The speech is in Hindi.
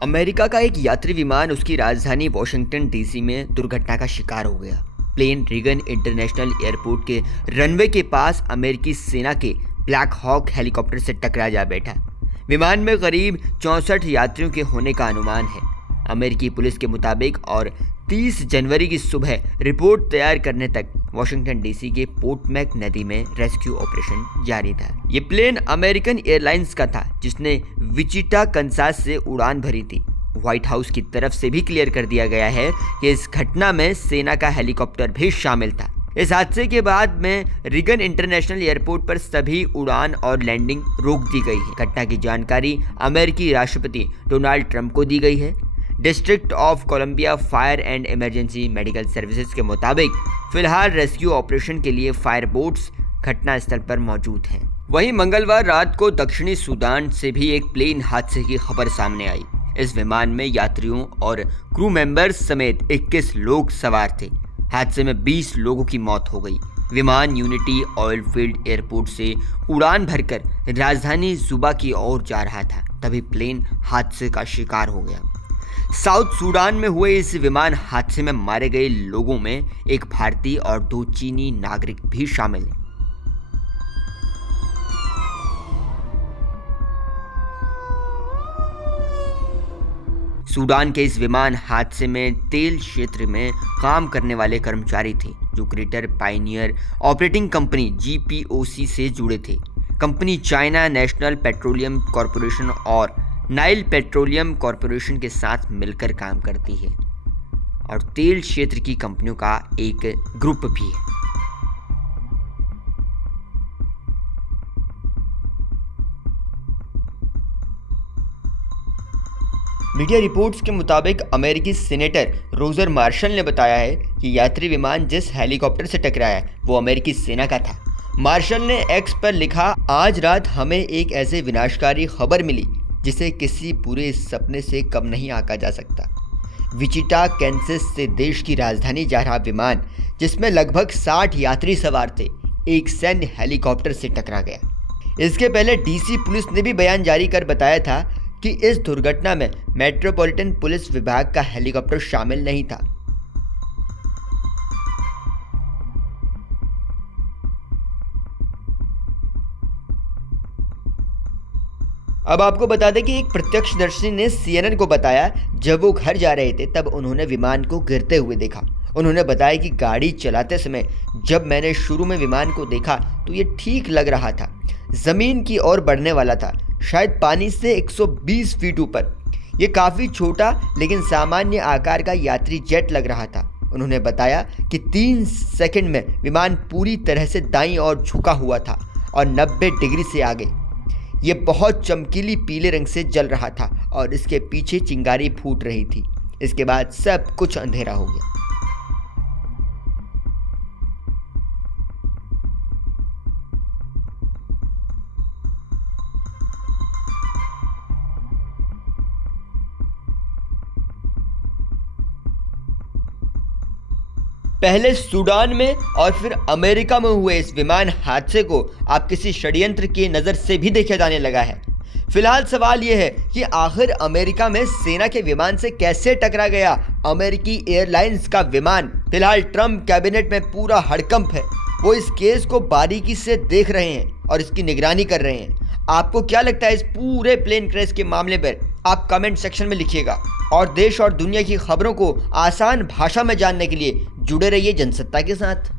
अमेरिका का एक यात्री विमान उसकी राजधानी वॉशिंगटन डीसी में दुर्घटना का शिकार हो गया। प्लेन रिगन इंटरनेशनल एयरपोर्ट के रनवे के पास अमेरिकी सेना के ब्लैक हॉक हेलीकॉप्टर से टकरा जा बैठा। विमान में करीब 64 यात्रियों के होने का अनुमान है। अमेरिकी पुलिस के मुताबिक और 30 जनवरी की सुबह रिपोर्ट तैयार करने तक वॉशिंगटन डीसी के पोटमैक नदी में रेस्क्यू ऑपरेशन जारी था। ये प्लेन अमेरिकन एयरलाइंस का था, जिसने विचिटा कंसास से उड़ान भरी थी। व्हाइट हाउस की तरफ से भी क्लियर कर दिया गया है कि इस घटना में सेना का हेलीकॉप्टर भी शामिल था। इस हादसे के बाद में रिगन इंटरनेशनल एयरपोर्ट पर सभी उड़ान और लैंडिंग रोक दी गई है। घटना की जानकारी अमेरिकी राष्ट्रपति डोनाल्ड ट्रंप को दी गई है। District of Columbia Fire and Emergency Medical Services के मुताबिक फिलहाल रेस्क्यू ऑपरेशन के लिए फायर बोट्स घटनास्थल पर मौजूद हैं। वहीं मंगलवार रात को दक्षिणी सूडान से भी एक प्लेन हादसे की खबर सामने आई। इस विमान में यात्रियों और क्रू मेंबर्स समेत 21 लोग सवार थे। हादसे में 20 लोगों की मौत हो गई। विमान यूनिटी ऑयल फील्ड एयरपोर्ट से उड़ान भरकर राजधानी जुबा की ओर जा रहा था, तभी प्लेन हादसे का शिकार हो गया। साउथ सूडान में हुए इस विमान हादसे में मारे गए लोगों में एक भारतीय और 2 चीनी नागरिक भी शामिल हैं। सूडान के इस विमान हादसे में तेल क्षेत्र में काम करने वाले कर्मचारी थे, जो greater Pioneer operating company GPOC से जुड़े थे। Company China national petroleum corporation और नाइल पेट्रोलियम कॉरपोरेशन के साथ मिलकर काम करती है और तेल क्षेत्र की कंपनियों का एक ग्रुप भी है। मीडिया रिपोर्ट्स के मुताबिक अमेरिकी सीनेटर रोजर मार्शल ने बताया है कि यात्री विमान जिस हेलीकॉप्टर से टकराया वो अमेरिकी सेना का था। मार्शल ने एक्स पर लिखा, आज रात हमें एक ऐसे विनाशकारी खबर मिली जिसे किसी पूरे सपने से कम नहीं आंका जा सकता। विचिटा कैंसस से देश की राजधानी जा रहा विमान, जिसमें लगभग 60 यात्री सवार थे, एक सैन्य हेलीकॉप्टर से टकरा गया। इसके पहले डीसी पुलिस ने भी बयान जारी कर बताया था कि इस दुर्घटना में मेट्रोपॉलिटन पुलिस विभाग का हेलीकॉप्टर शामिल नहीं था। अब आपको बता दें कि एक प्रत्यक्षदर्शी ने CNN को बताया, जब वो घर जा रहे थे तब उन्होंने विमान को गिरते हुए देखा। उन्होंने बताया कि गाड़ी चलाते समय जब मैंने शुरू में विमान को देखा तो ये ठीक लग रहा था, जमीन की ओर बढ़ने वाला था, शायद पानी से 120 फीट ऊपर। ये काफ़ी छोटा लेकिन सामान्य आकार का यात्री जेट लग रहा था। उन्होंने बताया कि 3 सेकंड में विमान पूरी तरह से दाईं ओर झुका हुआ था और 90 डिग्री से आगे। ये बहुत चमकीली पीले रंग से जल रहा था और इसके पीछे चिंगारी फूट रही थी। इसके बाद सब कुछ अंधेरा हो गया। पहले सूडान में और फिर अमेरिका में हुए इस विमान हादसे को आप किसी षड्यंत्र की नज़र से भी देखा जाने लगा है। फिलहाल सवाल यह है कि आखिर अमेरिका में सेना के विमान से कैसे टकरा गया अमेरिकी एयरलाइंस का विमान। फिलहाल ट्रंप कैबिनेट में पूरा हड़कंप है। वो इस केस को बारीकी से देख रहे हैं और इसकी निगरानी कर रहे हैं। आपको क्या लगता है इस पूरे प्लेन क्रैश के मामले पर? आप कमेंट सेक्शन में लिखिएगा और देश और दुनिया की खबरों को आसान भाषा में जानने के लिए जुड़े रहिए जनसत्ता के साथ।